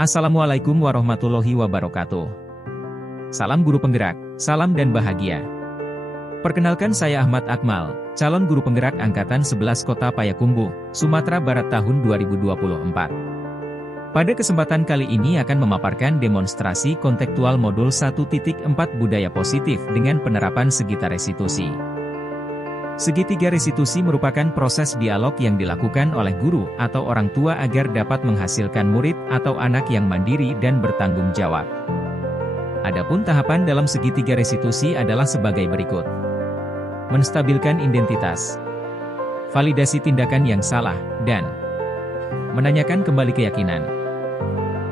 Assalamualaikum warahmatullahi wabarakatuh. Salam guru penggerak, salam dan bahagia. Perkenalkan saya Ahmad Akmal, calon guru penggerak Angkatan 11 Kota Payakumbuh, Sumatera Barat tahun 2024. Pada kesempatan kali ini akan memaparkan demonstrasi kontekstual modul 1.4 Budaya Positif dengan penerapan segitiga restitusi. Segitiga restitusi merupakan proses dialog yang dilakukan oleh guru atau orang tua agar dapat menghasilkan murid atau anak yang mandiri dan bertanggung jawab. Adapun tahapan dalam segitiga restitusi adalah sebagai berikut. Menstabilkan identitas, validasi tindakan yang salah, dan menanyakan kembali keyakinan.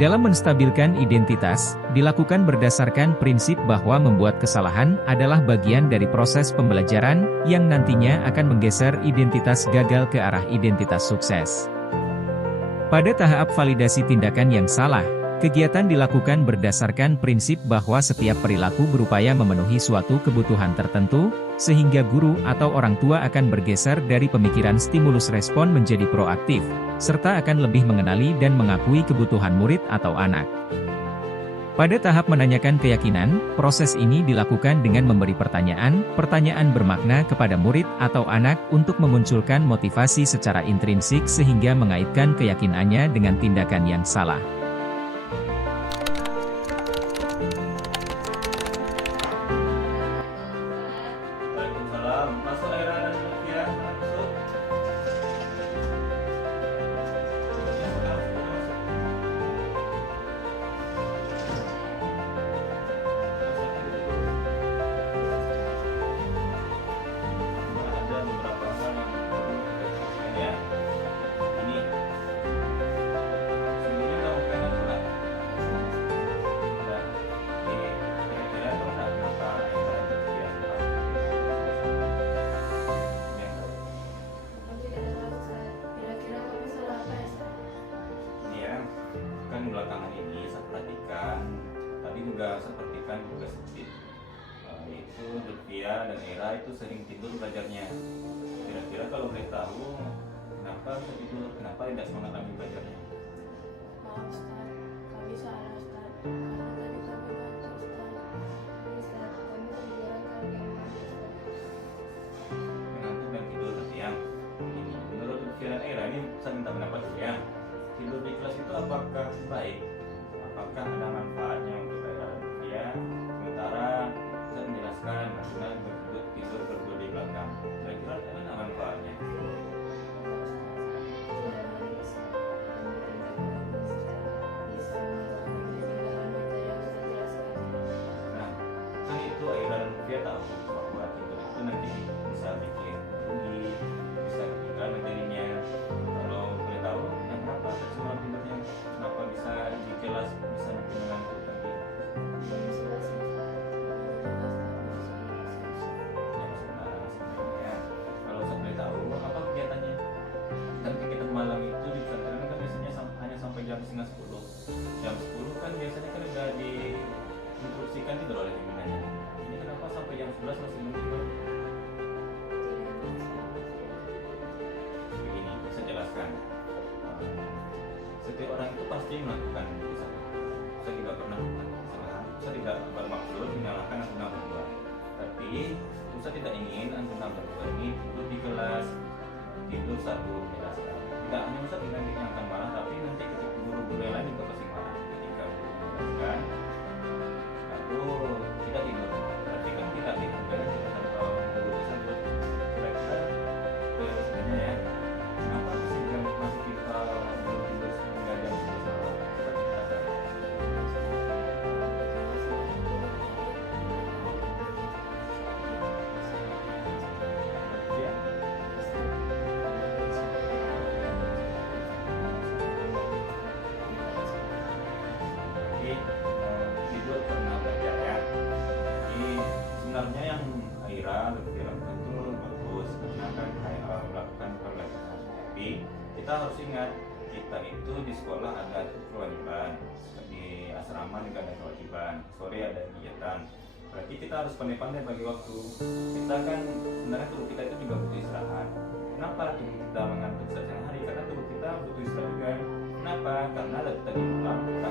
Dalam menstabilkan identitas, dilakukan berdasarkan prinsip bahwa membuat kesalahan adalah bagian dari proses pembelajaran yang nantinya akan menggeser identitas gagal ke arah identitas sukses. Pada tahap validasi tindakan yang salah, kegiatan dilakukan berdasarkan prinsip bahwa setiap perilaku berupaya memenuhi suatu kebutuhan tertentu, sehingga guru atau orang tua akan bergeser dari pemikiran stimulus respon menjadi proaktif, serta akan lebih mengenali dan mengakui kebutuhan murid atau anak. Pada tahap menanyakan keyakinan, proses ini dilakukan dengan memberi pertanyaan bermakna kepada murid atau anak untuk memunculkan motivasi secara intrinsik sehingga mengaitkan keyakinannya dengan tindakan yang salah. Masuk air dan ya, masuk. Ada beberapa hal yang perlu diperhatikan ya. Ini sebelumnya kamu pengen pulang. Udah. Ini kira-kira kamu nggak kenapa ya? Iya, kan belakangan ini saya perhatikan, tadi juga saya perhatikan juga sedikit, itu Lutfia dan Era itu sering tidur belajarnya. Kira-kira kalau boleh tahu, kenapa bisa tidur, kenapa tidak semangat lagi belajarnya? Maaf Ustaz, kami salah Ustaz. Karena tadi kami bantu Ustaz. Ustaz, kami kebetulan kalau kami bantu Ustaz. Mengantuk dan tidur siang. Ini menurut Lutfia dan Era ini saya minta pendapat dulu ya. Tidur di kelas itu apakah baik? Apakah ada manfaatnya untuk Era dan Lutfia? Sementara saya menjelaskan bagaimana tidur berdua di belakang. Kira-kira ada manfaatnya? Nah, kan itu Aira dan Lutfia tahu bahwa tidur itu nanti bisa bikin rugi, bisa ketinggalan materinya. Kalau boleh tahu, kenapa semalam tidurnya? Kenapa bisa di kelas bisa nanti mengantuk lagi? Jam 11 sebenarnya. Kalau saya boleh tahu, apa kegiatannya? Kan kegiatan malam itu di pesantren kan biasanya hanya sampai jam setengah 10. Jam 10 kan biasanya kan udah diinstruksikan tidur oleh pimpinannya. Ini kenapa sampai jam 11 masih belum tidur? Begini, saya jelaskan. Setiap orang itu pasti melakukan kesalahan. Saya tidak pernah melakukan kesalahan. Saya tidak bermaksud menyalahkan anggota berdua. Tapi saya tidak ingin anggota berdua ini tidur di kelas, tidur satu menjelaskan. Tidak hanya Ustaz nanti yang akan marah, tapi nanti ketika guru-guru yang lain juga pasti marah. Ketika guru menjelaskan, lalu tidak tidur. Berarti kan tidak tidur karena kita tanpa guru tersebut. Kira-kira sebenarnya ya, kenapa sih jam masih kita belum tidur hingga jam 11 malam? Coba kita cari. Ya. Jadi tidur pernah belajar ya. Jadi sebenarnya yang Aira lebih itu bagus karena kan melakukan pembelajaran. Tapi kita harus ingat kita itu di sekolah ada kewajiban, di asrama juga ada kewajiban, sore ada kegiatan. Berarti kita harus pandai-pandai bagi waktu. Kita kan sebenarnya tubuh kita itu juga butuh istirahat. Kenapa tubuh kita mengantuk setiap hari? Karena tubuh kita butuh istirahat juga. Kenapa? Karena dari tadi malam kita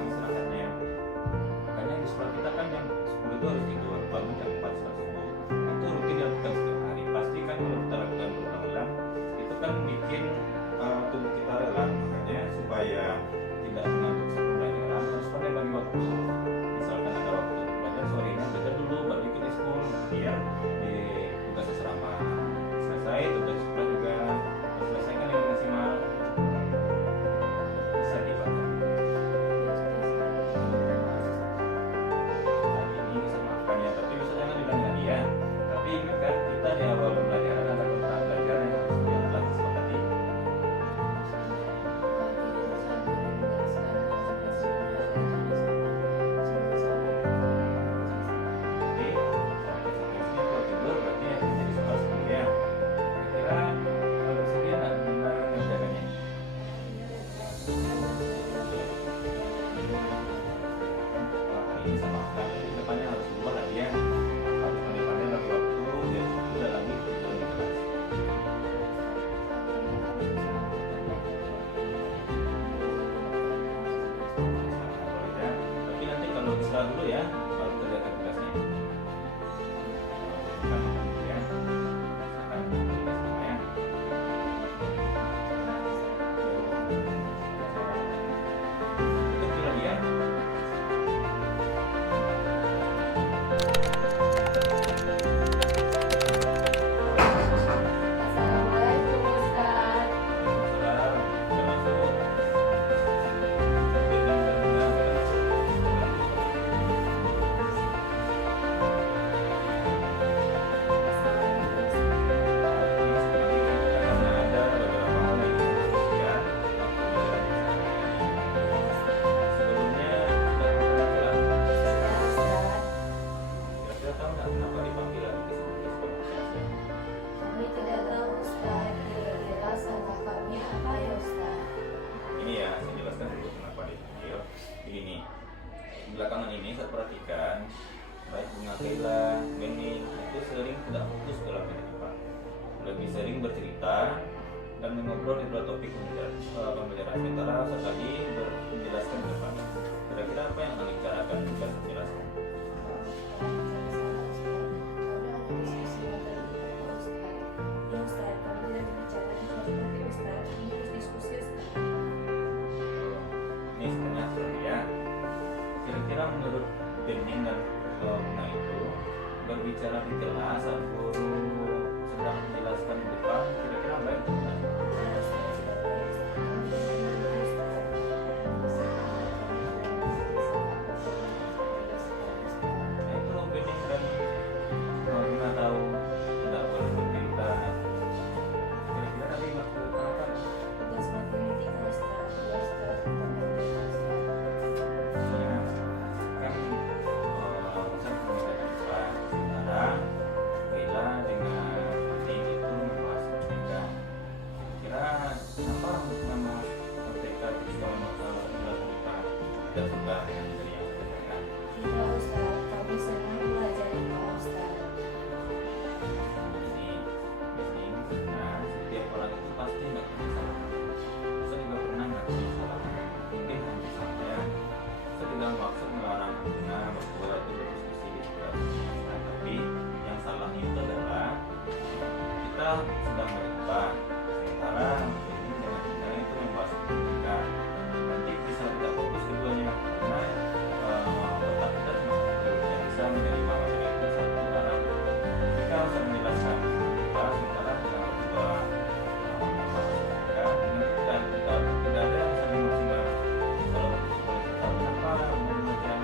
ya, baru kerjakan tugasnya. Kan ya, silakan tugas semua ya. Tutup dulu ya. Assalamualaikum Ustaz. Salam, sudah masuk. Dengan karena ada beberapa hal yang diperhatikan sebelumnya sudah pernah kira-kira tahu nggak kenapa dipanggil lagi ke sini sebagai saksi? Kami tidak tahu Ustaz. Kira-kira salah kami apa ya Ustaz? Ini ya, saya jelaskan dulu kenapa dipanggil. Begini, belakangan ini saya perhatikan baik Bunga Kayla, Bening itu sering tidak fokus dalam kehidupan, lebih sering bercerita dan mengobrol di dua topik pembelajaran. Sementara saya tadi menjelaskan ke depan. Kira-kira apa yang akan dibicarakan bisa saya jelaskan? Ini sebenarnya seperti ya. Kira-kira menurut Bening dan Bunga itu berbicara di kelas saat guru sedang menjelaskan di depan, kira-kira baik atau tidak? Nah, itu Bening dan Bunga tahu tidak boleh bercerita. Kira-kira tadi maksud apa? Soalnya kan saya mengerjakan IPA. Sekarang Bella dengan Bening itu membahas MTK. Kira kenapa nama MTK ketika menjelaskan IPA tidak suka dengan materi yang saya kerjakan? Ini Bening, nah setiap orang itu pasti nggak pernah salah. Saya juga pernah nggak salah. Mungkin hanya saya tidak maksud melarang Bunga berbuat itu berdiskusi gitu kan. Nah, tapi yang salah itu adalah kita sedang berdebat sementara ini dengan Bunga itu membahas pendidikan. Nanti bisa tidak fokus keduanya karena otak kita cuma satu yang bisa menerima materi itu satu orang. Kita harus menjelaskan kita sementara kita berdua membahas pendidikan. Nanti tidak ada yang saling maksimal. Kalau boleh tahu kenapa macam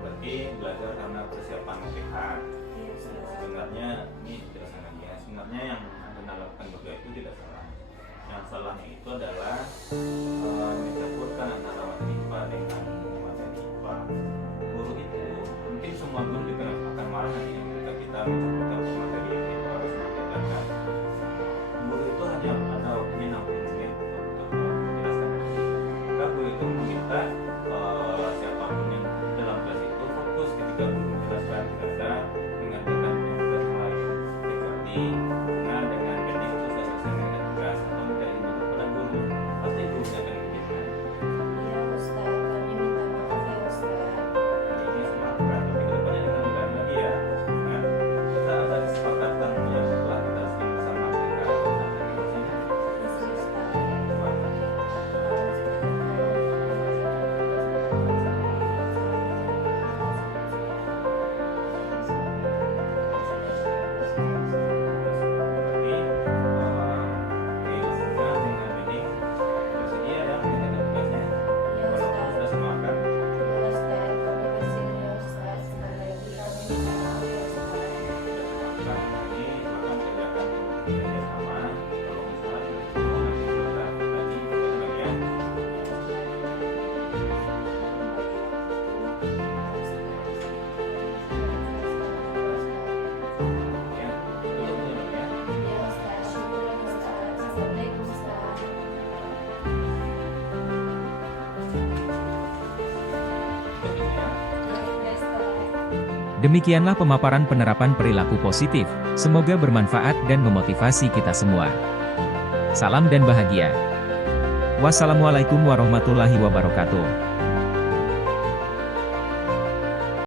berarti belajar karena persiapan UTH. Sebenarnya ini jelaskan lagi ya. Sebenarnya yang Anda lakukan berdua itu tidak salah. Yang salahnya itu adalah mencampurkan antara materi IPA dengan materi IPA. Guru itu mungkin semua guru juga akan marah nanti ketika kita mencampurkan materi yang harus membedakan. Guru itu hanya ada waktunya 60 menit untuk menjelaskan. Maka guru itu meminta siapapun yang dalam kelas itu fokus ketika guru menjelaskan, tidak ada mengerjakan tugas yang lain. Seperti dengan Bening itu sudah selesai mengerjakan tugas atau menjadi dulu pada guru, pasti gurunya akan mengizinkan. Ini semangat, tapi kedepannya dengan dilakukan lagi ya. Nah, kita ada kesepakatan yang setelah kita sering bersama mereka sampai di sini. Berarti Bunga dengan Bening bersedia ya mengerjakan tugasnya walaupun sudah semakan. Ini akan kerjakan kerja sama. Kalau misalnya itu nanti kita lagi bagian ya tutup dulu ya. Assalamualaikum Ustaz. Demikianlah pemaparan penerapan perilaku positif, semoga bermanfaat dan memotivasi kita semua. Salam dan bahagia. Wassalamualaikum warahmatullahi wabarakatuh.